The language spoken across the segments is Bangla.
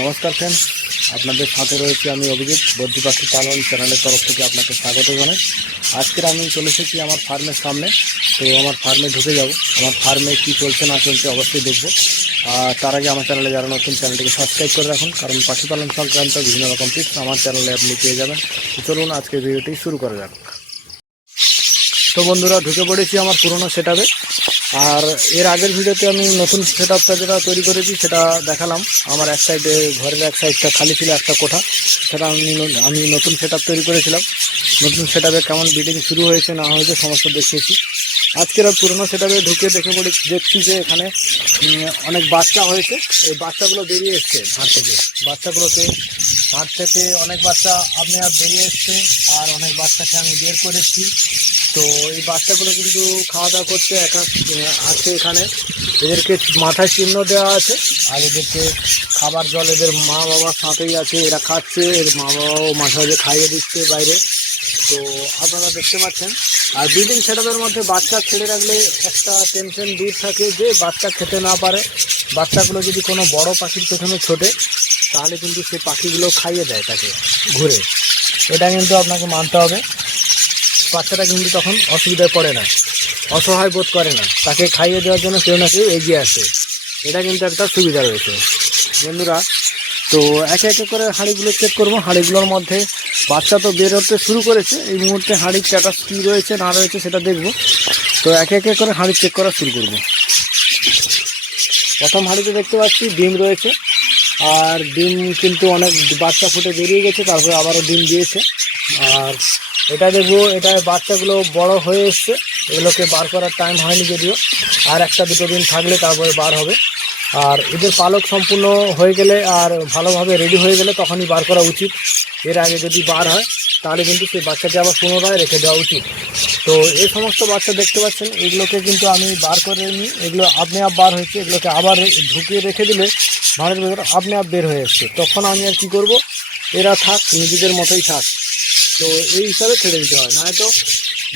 নমস্কার ফ্রেন্ডস, আপনাদের সাথে রয়েছে আমি অভিজিৎ। বদ্রি পাখি পালন চ্যানেলের তরফ থেকে আপনাকে স্বাগত জানাই। আজকের আমি চলে এসেছি আমার ফার্মের সামনে। তো আমার ফার্মে ঢুকে যাব। আমার ফার্মে কি চলছে না চলছে অবশ্যই দেখব। আর তার আগে আমার চ্যানেলে যারা নতুন, চ্যানেলটিকে সাবস্ক্রাইব করে রাখুন, কারণ পাখি পালন সংক্রান্ত বিভিন্ন রকম টিপস আমার চ্যানেলে আপনি পেয়ে যাবেন। তো চলুন আজকের ভিডিওটি শুরু করা যাক। তো বন্ধুরা, ঢুকে পড়েছি আমার পুরনো সেটআপে। আর এর আগের ভিডিওতে আমি নতুন সেটআপটা যেটা তৈরি করেছি সেটা দেখালাম। আমার এক সাইডে, ঘরের এক সাইডটা খালি ছিল একটা কোঠা, সেটা আমি নতুন সেটআপ তৈরি করেছিলাম। নতুন সেটআপে কেমন ব্রিডিং শুরু হয়েছে না হয়েছে সমস্ত দেখিয়েছি। আজকের আর পুরনো সেটআপে ঢুকে দেখছি যে এখানে অনেক বাচ্চা হয়েছে। এই বাচ্চাগুলো বেরিয়ে এসছে ভাঁড় থেকে। ভাঁড় থেকে অনেক বাচ্চা আপনি বেরিয়ে এসছে, আর অনেক বাচ্চাকে আমি বের করেছি। তো এই বাচ্চাগুলো কিন্তু খাওয়া দাওয়া করছে আছে এখানে। এদেরকে মাথায় চিহ্ন দেওয়া আছে, আর এদেরকে খাবার জল এদের মা বাবার সাথেই আছে, এরা খাচ্ছে। এর মা বাবাও মাঝে মাঝে খাইয়ে দিচ্ছে বাইরে। তো আপনারা দেখতে পাচ্ছেন। আর ব্রিডিং সেটআপের মধ্যে বাচ্চা ছেড়ে রাখলে একটা টেনশন দূর থাকে যে বাচ্চা খেতে না পারে। বাচ্চাগুলো যদি কোনো বড় পাখির পেছনে ছোটে, তাহলে কিন্তু সে পাখিগুলো খাইয়ে দেয় তাকে ঘুরে। এটা কিন্তু আপনাকে মানতে হবে। বাচ্চাটা কিন্তু তখন অসুবিধায় পড়ে না, অসহায় বোধ করে না, তাকে খাইয়ে দেওয়ার জন্য কেউ না কেউ এগিয়ে আসে। এটা কিন্তু একটা সুবিধা রয়েছে বন্ধুরা। তো একে একে করে হাঁড়িগুলো চেক করবো। হাঁড়িগুলোর মধ্যে বাচ্চা তো বের হতে শুরু করেছে। এই মুহূর্তে হাঁড়ির স্ট্যাটাস কী রয়েছে না রয়েছে সেটা দেখব। তো একে একে করে হাঁড়ি চেক করা শুরু করব। প্রথম হাঁড়িতে দেখতে পাচ্ছি ডিম রয়েছে, আর ডিম কিন্তু অনেক বাচ্চা ফুটে বেরিয়ে গেছে, তারপরে আবারও ডিম দিয়েছে। আর এটা দেখবো, এটা বাচ্চাগুলো বড় হয়ে এসছে। এগুলোকে বার করার টাইম হয়নি যদিও, আর একটা দুটো দিন থাকলে তারপরে বার হবে। আর এদের পালক সম্পূর্ণ হয়ে গেলে আর ভালোভাবে রেডি হয়ে গেলে তখনই বার করা উচিত। এর আগে যদি বার হয় তাহলে কিন্তু সেই বাচ্চাকে আবার পুনরায় রেখে দেওয়া উচিত। তো এই সমস্ত বাচ্চা দেখতে পাচ্ছেন, এগুলোকে কিন্তু আমি বার করে নিই। এগুলো আপনি আপ বার হয়েছে, এগুলোকে আবার ঢুকিয়ে রেখে দিলে ভাঁড়ের ভেতরে আপনি আপ বের হয়ে এসছে। তখন আমি আর কী করব, এরা থাক, নিজেদের মতোই থাক। তো এই হিসাবে ছেড়ে দিতে হয়, নয়তো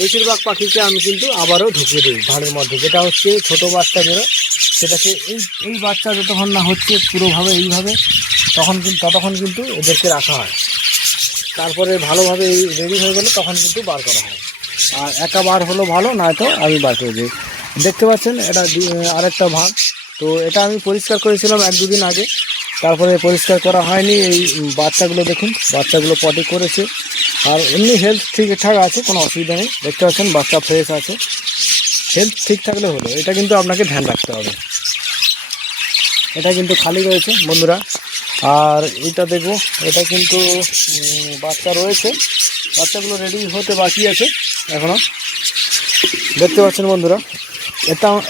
বেশিরভাগ পাখিকে আমি কিন্তু আবারও ঢুকিয়ে দিই ভাঁড়ের মধ্যে। যেটা হচ্ছে ছোটো বাচ্চা বেরো, সেটাকে এই বাচ্চা যতক্ষণ না হচ্ছে পুরোভাবে এইভাবে, ততক্ষণ কিন্তু এদেরকে রাখা হয়। তারপরে ভালোভাবে রেডি হয়ে গেলে তখন কিন্তু বার করা হয়। আর একা বার হলো ভালো, নয়তো আমি বার করে দিই। দেখতে পাচ্ছেন এটা আরেকটা ভাগ। তো এটা আমি পরিষ্কার করেছিলাম 1-2 দিন আগে, তারপরে পরিষ্কার করা হয়নি। এই বাচ্চাগুলো দেখুন, বাচ্চাগুলো পটি করেছে। আর এমনি হেলথ ঠিকঠাক আছে, কোনো অসুবিধা নেই। দেখতে পাচ্ছেন বাচ্চা ফ্রেশ আছে। হেলথ ঠিক থাকলে হলো, এটা কিন্তু আপনাকে ধ্যান রাখতে হবে। এটা কিন্তু খালি রয়েছে বন্ধুরা। আর এটা দেখবো, এটা কিন্তু বাচ্চা রয়েছে। বাচ্চাগুলো রেডি হতে বাকি আছে এখনো। দেখতে পাচ্ছেন বন্ধুরা,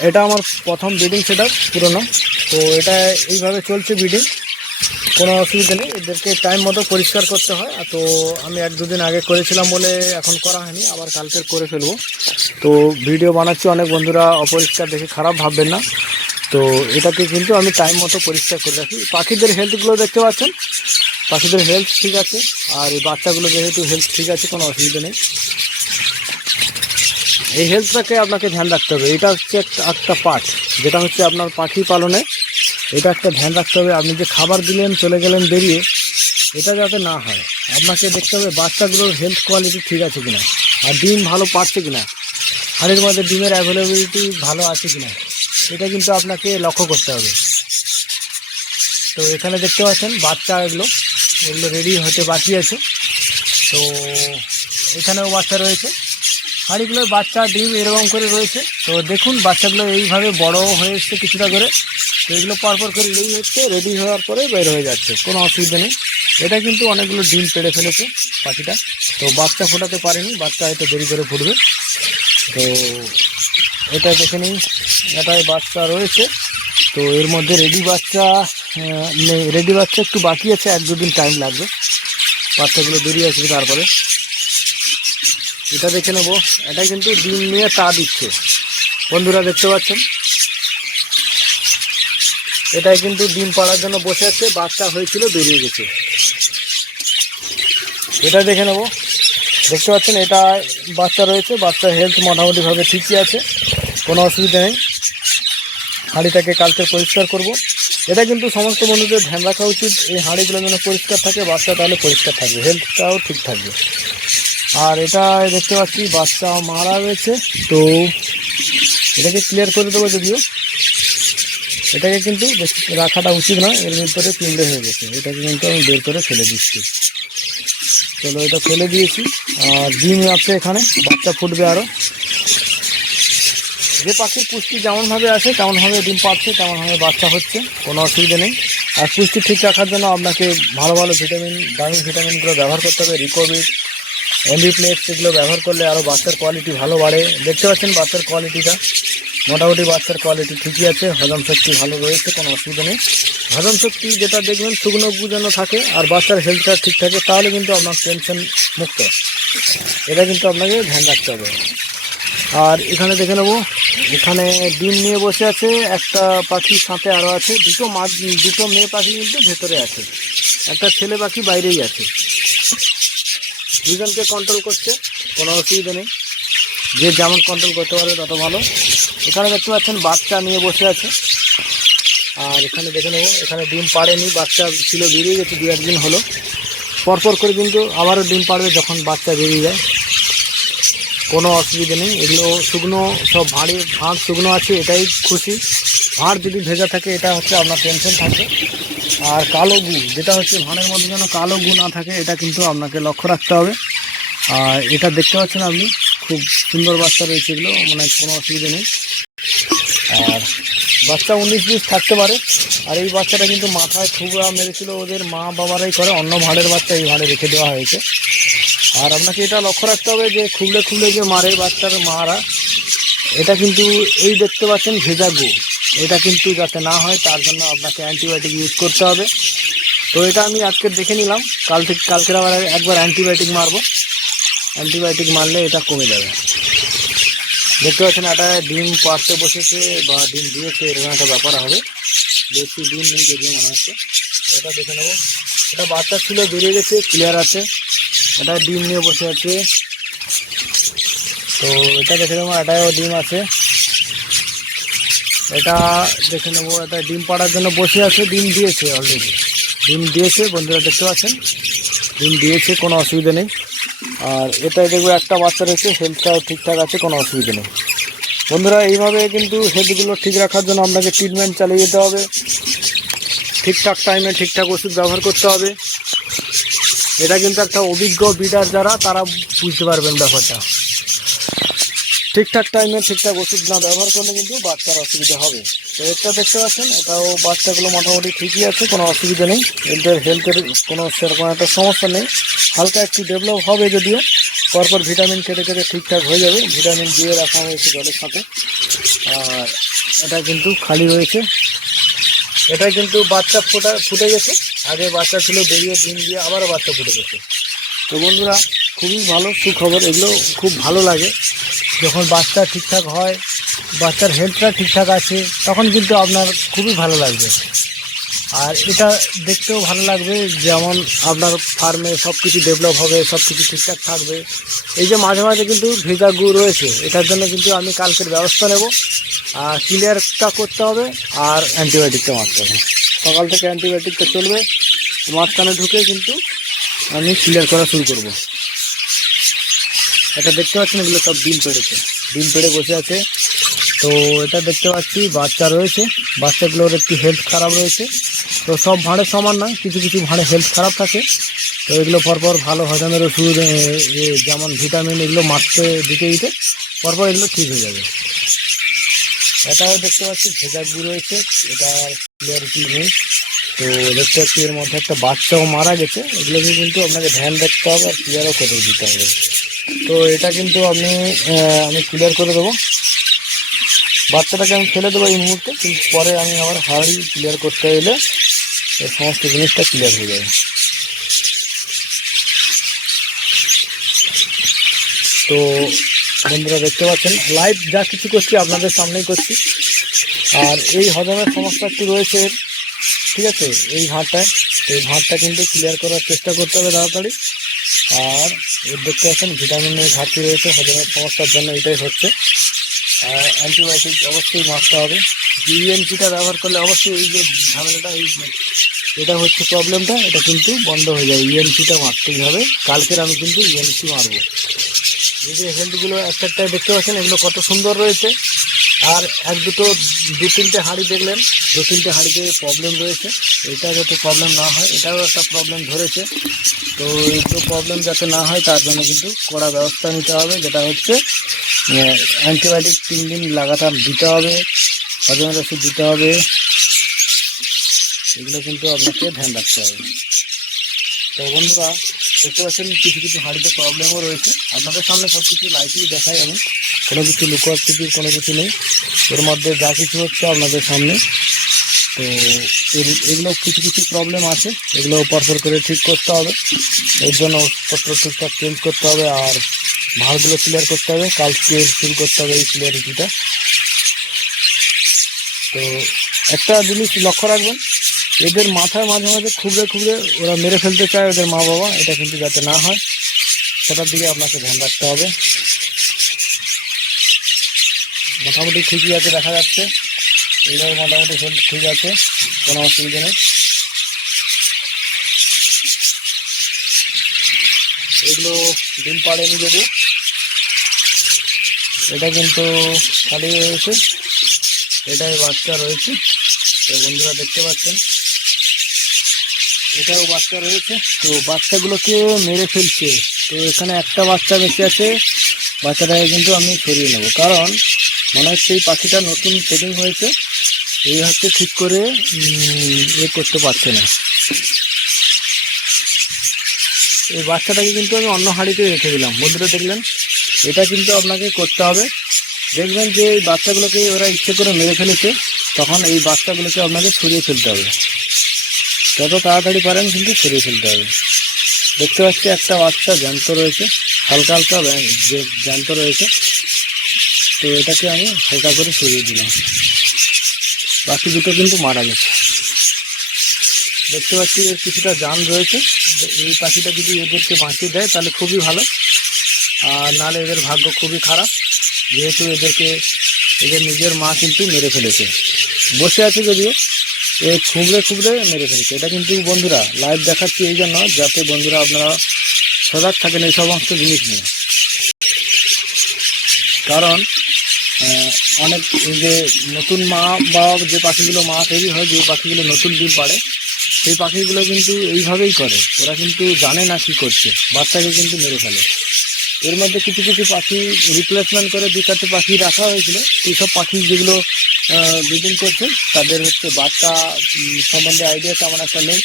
এটা আমার প্রথম ব্রিডিং সেটআপ পুরোনো। তো এটা এইভাবে চলছে ব্রিডিং, কোনো অসুবিধা নেই। এদেরকে টাইম মতো পরিষ্কার করতে হয়। তো আমি 1-2 দিন আগে করেছিলাম বলে এখন করা হয়নি, আবার কালকে করে ফেলবো। তো ভিডিও বানাচ্ছি, অনেক বন্ধুরা অপরিষ্কার দেখে খারাপ ভাববেন না। তো এটাকে কিন্তু আমি টাইম মতো পরিষ্কার করে রাখি। পাখিদের হেলথগুলো দেখতে পাচ্ছেন, পাখিদের হেলথ ঠিক আছে। আর এই বাচ্চাগুলো যেহেতু হেলথ ঠিক আছে, কোনো অসুবিধা নেই। এই হেলথটাকে আপনাকে ধ্যান রাখতে হবে। এটা হচ্ছে একটা পার্ট, যেটা হচ্ছে আপনার পাখি পালনে। এটা একটা ধ্যান রাখতে হবে। আপনি যে খাবার দিলেন, চলে গেলেন বেরিয়ে, এটা যাতে না হয়। আপনাকে দেখতে হবে বাচ্চাগুলোর হেলথ কোয়ালিটি ঠিক আছে কিনা, আর ডিম ভালো পাচ্ছে কিনা, হাড়ির মধ্যে ডিমের অ্যাভেলেবিলিটি ভালো আছে কিনা, এটা কিন্তু আপনাকে লক্ষ্য করতে হবে। তো এখানে দেখতে পাচ্ছেন বাচ্চা, এগুলো রেডি হতে বাকি আছে। তো এখানেও বাচ্চা রয়েছে। হাঁড়িগুলোর বাচ্চা ডিম এরকম করে রয়েছে। তো দেখুন বাচ্চাগুলো এইভাবে বড় হয়ে এসছে কিছুটা করে। তো এগুলো পরপর করে রেডি হচ্ছে, রেডি হওয়ার পরে বের হয়ে যাচ্ছে, কোনো অসুবিধা নেই। এটা কিন্তু অনেকগুলো ডিম পেড়ে ফেলেছে পাখিটা। তো বাচ্চা ফোটাতে পারেনি, বাচ্চা হয়তো দেরি করে ফুটবে। তো এটা দেখে নিন, এটাই বাচ্চা রয়েছে। তো এর মধ্যে রেডি বাচ্চা নেই, রেডি বাচ্চা একটু বাকি আছে, 1-2 দিন টাইম লাগবে বাচ্চাগুলো বেরিয়ে আসবে। তারপরে এটা দেখে নেবো, এটা কিন্তু ডিম নিয়ে তা দিচ্ছে বন্ধুরা, দেখতে পাচ্ছেন। এটাই কিন্তু ডিম পাড়ার জন্য বসে আছে, বাচ্চা হয়েছিল বেরিয়ে গেছে। এটা দেখে নেবো, দেখতে পাচ্ছেন এটা বাচ্চা রয়েছে। বাচ্চার হেলথ মোটামুটিভাবে ঠিকই আছে, কোনো অসুবিধা নেই। হাঁড়িটাকে কালকে পরিষ্কার করব, এটা কিন্তু সমস্ত বন্ধুদের ধ্যান রাখা উচিত, এই হাঁড়িগুলো যেন পরিষ্কার থাকে, বাচ্চা তাহলে পরিষ্কার থাকবে, হেলথটাও ঠিক থাকবে। আর এটা দেখতে পাচ্ছি বাচ্চা মারা রয়েছে, তো এটাকে ক্লিয়ার করে দেবো। যদিও এটাকে কিন্তু বেশি রাখাটা উচিত নয়, এর ভিতরে পিঁমড়ে হয়ে গেছে, এটাকে কিন্তু আমি বের করে ফেলে দিচ্ছি। চলো এটা ফেলে দিয়েছি। আর ডিম আছে এখানে, বাচ্চা ফুটবে আরও। যে পাখির পুষ্টি যেমনভাবে আসে তেমনভাবে ডিম পাচ্ছে, তেমনভাবে বাচ্চা হচ্ছে, কোনো অসুবিধা নেই। আর পুষ্টি ঠিক রাখার জন্য আপনাকে ভালো ভালো ভিটামিন, দামি ভিটামিনগুলো ব্যবহার করতে হবে। রিকোভিট, এমবিপ্লেক্স এগুলো ব্যবহার করলে আরও বাচ্চার কোয়ালিটি ভালো বাড়ে। দেখতে পাচ্ছেন বাচ্চার কোয়ালিটিটা, মোটামুটি বাচ্চার কোয়ালিটি ঠিকই আছে, হজম শক্তি ভালো রয়েছে, কোনো অসুবিধা নেই। হজম শক্তি যেটা দেখবেন শুকনো যেন থাকে আর বাচ্চার হেলথটা ঠিক থাকে, তাহলে কিন্তু আপনার টেনশন মুক্ত। এটা কিন্তু আপনাকে ধ্যান রাখতে হবে। আর এখানে দেখে নেবো, এখানে ডিম নিয়ে বসে আছে একটা পাখির সাথে, আরও আছে দুটো মেয়ে পাখি কিন্তু ভেতরে আছে, একটা ছেলে পাখি বাইরেই আছে। দুজনকে কন্ট্রোল করছে, কোনো অসুবিধা নেই, যে যেমন কন্ট্রোল করতে পারবে তত ভালো। এখানে দেখতে পাচ্ছেন বাচ্চা নিয়ে বসে আছে। আর এখানে দেখে নেবো, এখানে ডিম পাড়েনি, বাচ্চা ছিল বেরিয়ে গেছে, 2-1 দিন হলো। পরপর করে কিন্তু আবারও ডিম পাড়বে যখন বাচ্চা বেরিয়ে যায়, কোনো অসুবিধা নেই। এগুলো শুকনো সব ভাঁড় শুকনো আছে, এটাই খুশি। ভাঁড় যদি ভেজা থাকে এটা হচ্ছে আপনার টেনশন থাকবে। আর কালো গু, যেটা হচ্ছে ভাঁড়ের মধ্যে যেন কালো গু না থাকে, এটা কিন্তু আপনাকে লক্ষ্য রাখতে হবে। আর এটা দেখতে পাচ্ছেন আপনি, খুব সুন্দর বাচ্চা রয়েছে এগুলো, মানে কোনো অসুবিধা নেই। আর বাচ্চা 19-20 থাকতে পারে। আর এই বাচ্চাটা কিন্তু মাথায় ঠুকরা মেরেছিল, ওদের মা বাবারাই করে, অন্য ভাঁড়ের বাচ্চা এই ভাঁড়ে রেখে দেওয়া হয়েছে। আর আপনাকে এটা লক্ষ্য রাখতে হবে যে খুবলে খুবলে যে মারে বাচ্চার মারা, এটা কিন্তু এই দেখতে পাচ্ছেন ভেজা গু, এটা কিন্তু যাতে না হয় তার জন্য আপনাকে অ্যান্টিবায়োটিক ইউজ করতে হবে। তো এটা আমি আজকে দেখে নিলাম, কালকের আবার একবার অ্যান্টিবায়োটিক মারবো, অ্যান্টিবায়োটিক মারলে এটা কমে যাবে। দেখতে পাচ্ছেন একটা ডিম পাড়তে বসেছে বা ডিম দিয়েছে, এরকম একটা ব্যাপার হবে। বেশি ডিম নেই যদিও মনে হচ্ছে। এটা দেখে নেবো, এটা বাচ্চা ছিল বেরিয়ে গেছে, ক্লিয়ার আছে। এটা ডিম নিয়ে বসে আছে, তো এটা দেখে নেবো, এটাও ডিম আছে। এটা দেখে নেবো, এটা ডিম পাড়ার জন্য বসে আছে, ডিম দিয়েছে অলরেডি, ডিম দিয়েছে বন্ধুরা দেখতে পাচ্ছেন, ডিম দিয়েছে, কোনো অসুবিধা নেই। আর এটাই দেখবো একটা বাচ্চা রয়েছে, হেলথটাও ঠিকঠাক আছে, কোনো অসুবিধা নেই। বন্ধুরা এইভাবে কিন্তু হেলথগুলো ঠিক রাখার জন্য আপনাকে ট্রিটমেন্ট চালিয়ে যেতে হবে, ঠিকঠাক টাইমে ঠিকঠাক ওষুধ ব্যবহার করতে হবে। এটা কিন্তু একটা অভিজ্ঞ ব্রিডার যারা, তারা বুঝতে পারবেন ব্যাপারটা। ঠিকঠাক টাইমে ঠিকঠাক ওষুধ না ব্যবহার করলে কিন্তু বাচ্চার অসুবিধা হবে। তো এটা দেখতে পাচ্ছেন, এটাও বাচ্চাগুলো মোটামুটি ঠিকই আছে, কোনো অসুবিধা নেই, এদের হেলথের কোনো সেরকম একটা সমস্যা নেই। হালকা একটু ডেভেলপ হবে যদিও, পরপর ভিটামিন খেতে খেতে ঠিকঠাক হয়ে যাবে, ভিটামিন দিয়ে রাখা হয়েছে জলের সাথে। আর এটা কিন্তু খালি রয়েছে, এটা কিন্তু বাচ্চা ফুটে গেছে, আগে বাচ্চা ছিল বেরিয়ে ডিম দিয়ে আবারও বাচ্চা ফুটে গেছে। তো বন্ধুরা খুবই ভালো সুখবর, এগুলো খুব ভালো লাগে যখন বাচ্চা ঠিকঠাক হয়, বাচ্চার হেলথটা ঠিকঠাক আছে, তখন কিন্তু আপনার খুবই ভালো লাগবে। আর এটা দেখতেও ভালো লাগবে, যেমন আপনার ফার্মে সব কিছু ডেভেলপ হবে, সব কিছু ঠিকঠাক থাকবে। এই যে মাঝে মাঝে কিন্তু ভেজা গু রয়েছে, এটার জন্য কিন্তু আমি কালকের ব্যবস্থা নেব। আর ক্লিয়ারটা করতে হবে, আর অ্যান্টিবায়োটিকটা মারতে হবে। সকাল থেকে অ্যান্টিবায়োটিকটা চলবে, মাঝখানে ঢুকে কিন্তু আমি ক্লিয়ার করা শুরু করব। এটা দেখতে পাচ্ছেন, এগুলো সব ডিম পেড়েছে, ডিম পেড়ে বসে আছে। তো এটা দেখতে পাচ্ছি বাচ্চা রয়েছে, বাচ্চাগুলোর একটু হেলথ খারাপ রয়েছে। তো সব ভাঁড়ে সমান নয়, কিছু কিছু ভাঁড়ে হেলথ খারাপ থাকে। তো এগুলো পরপর ভালো হজমের ওষুধ, যেমন ভিটামিন, এগুলো মারতে দিতে পরপর এগুলো ঠিক হয়ে যাবে। এটাও দেখতে পাচ্ছি ভেজা গু রয়েছে, এটা ক্লিয়ারিটি নেই। তো দেখতে পাচ্ছি এর মধ্যে একটা বাচ্চাও মারা গেছে, এগুলোকে কিন্তু আপনাকে ধ্যান রাখতে হবে আর ক্লিয়ারও করে দিতে হবে। তো এটা কিন্তু আমি ক্লিয়ার করে দেবো, বাচ্চাটাকে আমি ফেলে দেবো এই মুহূর্তে, কিন্তু পরে আমি আবার হাড়ি ক্লিয়ার করতে এলে এই সমস্ত জিনিসটা ক্লিয়ার হয়ে যাবে। তো বন্ধুরা দেখতে পাচ্ছেন লাইভ যা কিছু করছি আপনাদের সামনেই করছি। আর এই হজমের সমস্যা একটু রয়েছে, ঠিক আছে, এই ভাঁড়টায়। তো এই ভাঁড়টা কিন্তু ক্লিয়ার করার চেষ্টা করতে হবে তাড়াতাড়ি। আর এর দেখতে পাচ্ছেন ভিটামিনের ঘাটতি রয়েছে, হজমের সমস্যার জন্য এটাই হচ্ছে। আর অ্যান্টিবায়োটিক অবশ্যই মারতে হবে, ইএনসিটা ব্যবহার করলে অবশ্যই এই যে ঝামেলাটা, এটা হচ্ছে প্রবলেমটা, এটা কিন্তু বন্ধ হয়ে যায়। ইএনসিটা মারতেই হবে। কালকের আমি কিন্তু ইএনসি মারবো। এই যে হেল্থগুলো একটা দেখতে পাচ্ছেন, এগুলো কত সুন্দর রয়েছে। আর দু তিনটে হাঁড়ি দেখলেন, দু তিনটে হাঁড়িতে প্রবলেম রয়েছে। এটা যাতে প্রবলেম না হয়, এটাও একটা প্রবলেম ধরেছে। তো এইগুলো প্রবলেম যাতে না হয় তার জন্য কিন্তু কড়া ব্যবস্থা নিতে হবে, যেটা হচ্ছে অ্যান্টিবায়োটিক 3 দিন লাগাতার দিতে হবে, হজমের ওষুধ দিতে হবে। এগুলো কিন্তু আপনাকে ধ্যান রাখতে হবে। তো বন্ধুরা দেখতে পাচ্ছেন কিছু কিছু হাঁড়িতে প্রবলেমও রয়েছে। আপনাদের সামনে সব কিছু লাইটই দেখাই আমি, কোনো কিছু লুকোয়াস্তির কোনো কিছু নেই। এর মধ্যে যা কিছু হচ্ছে আপনাদের সামনে। তো এগুলো কিছু কিছু প্রবলেম আছে, এগুলো পরপর করে ঠিক করতে হবে। এর জন্য ওষুধপত্র ঠিকঠাক চেঞ্জ করতে হবে, আর ভালগুলো ক্লিয়ার করতে হবে। কালকে শুরু করতে হবে এই ক্লিয়ারিটিটা। তো একটা জিনিস লক্ষ্য রাখবেন, এদের মাথায় মাঝে মাঝে খুবড়ে খুবড়ে ওরা মেরে ফেলতে চায় ওদের মা বাবা। এটা কিন্তু যাতে না হয় সেটার দিকে আপনাকে ধ্যান রাখতে হবে। মোটামুটি ঠিকই আছে, দেখা যাচ্ছে এগুলো মোটামুটি সব ঠিক আছে, কোনো অসুবিধা নেই। এগুলো ডিম পাড়েনি যদি, এটা কিন্তু খালি রয়েছে, এটাই বাচ্চা রয়েছে। তো বন্ধুরা দেখতে পাচ্ছেন এটাও বাচ্চা রয়েছে। তো বাচ্চাগুলোকে মেরে ফেলছে। তো এখানে একটা বাচ্চা বেঁচে আছে, বাচ্চাটাকে কিন্তু আমি সরিয়ে নেব, কারণ মনে হচ্ছে এই পাখিটা নতুন সেটিং হয়েছে, এই হচ্ছে ঠিক করে করতে পারছে না। এই বাচ্চাটাকে কিন্তু আমি অন্য হাঁড়িতে রেখে দিলাম। বন্ধুরা দেখলেন, এটা কিন্তু আপনাকে করতে হবে। দেখবেন যে এই বাচ্চাগুলোকে ওরা ইচ্ছে করে মেরে ফেলেছে, তখন এই বাচ্চাগুলোকে আপনাকে সরিয়ে ফেলতে হবে। যত তাড়াতাড়ি পারেন কিন্তু সরিয়ে ফেলতে হবে। দেখতে পাচ্ছি একটা বাচ্চা জ্যান্ত রয়েছে, হালকা হালকা জ্যান্ত রয়েছে। তো এটাকে আমি হালকা করে সরিয়ে দিলাম। বাকি দুটো কিন্তু মারা গেছে। দেখতে পাচ্ছি এর কিছুটা জান রয়েছে। এই পাখিটা যদি এদেরকে বাঁচিয়ে দেয় তাহলে খুবই ভালো, আর নাহলে এদের ভাগ্য খুবই খারাপ, যেহেতু এদের নিজের মা কিন্তু মেরে ফেলেছে। বসে আছে যদিও, এ খুবড়ে খুবড়ে মেরে ফেলেছে। এটা কিন্তু বন্ধুরা লাইভ দেখাচ্ছি এই জন্য, যাতে বন্ধুরা আপনারা সজাগ থাকেন এই সমস্ত জিনিস নিয়ে। কারণ অনেক যে নতুন মা বা যে পাখিগুলো মা তৈরি হয়, যে পাখিগুলো নতুন ডিম পাড়ে, সেই পাখিগুলো কিন্তু এইভাবেই করে। ওরা কিন্তু জানে না কি করছে, বাচ্চাকে কিন্তু মেরে ফেলে। এর মধ্যে কিছু কিছু পাখি রিপ্লেসমেন্ট করে 2-4টে পাখি রাখা হয়েছিল। এইসব পাখি যেগুলো ব্রিডিং করছে তাদের হচ্ছে বাচ্চা সম্বন্ধে আইডিয়া তেমন একটা নেই।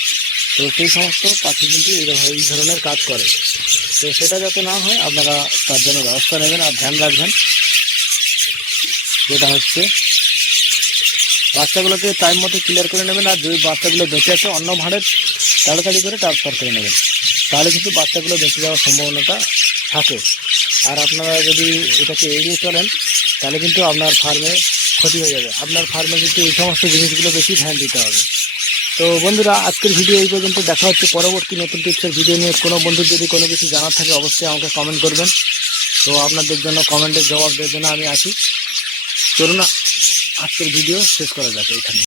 তো সেই সমস্ত পাখি কিন্তু এই ধরনের কাজ করে। তো সেটা যাতে না হয় আপনারা তার জন্য ব্যবস্থা নেবেন আর ধ্যান রাখবেন। যেটা হচ্ছে বাচ্চাগুলোকে টাইম মতো ক্লিয়ার করে নেবেন, আর যে বাচ্চাগুলো বেঁচে আছে অন্য ভাঁড়ে তাড়াতাড়ি করে ট্রান্সফার করে নেবেন, তাহলে কিন্তু বাচ্চাগুলো বেঁচে যাওয়ার সম্ভাবনাটা থাকে। আর আপনারা যদি এটাকে এড়িয়ে চলেন তাহলে কিন্তু আপনার ফার্মে ক্ষতি হয়ে যাবে। আপনার ফার্মে কিন্তু এই সমস্ত জিনিসগুলো বেশি ধ্যান দিতে হবে। তো বন্ধুরা আজকের ভিডিও এই পর্যন্ত। দেখা হচ্ছে পরবর্তী নতুন টিপসের ভিডিও নিয়ে। কোনো বন্ধুর যদি কোনো কিছু জানার থাকে অবশ্যই আমাকে কমেন্ট করবেন। তো আপনাদের জন্য কমেন্টের জবাব দেওয়ার জন্য আমি আছি। চলুন আজকের ভিডিও শেষ করা যাক এখানে।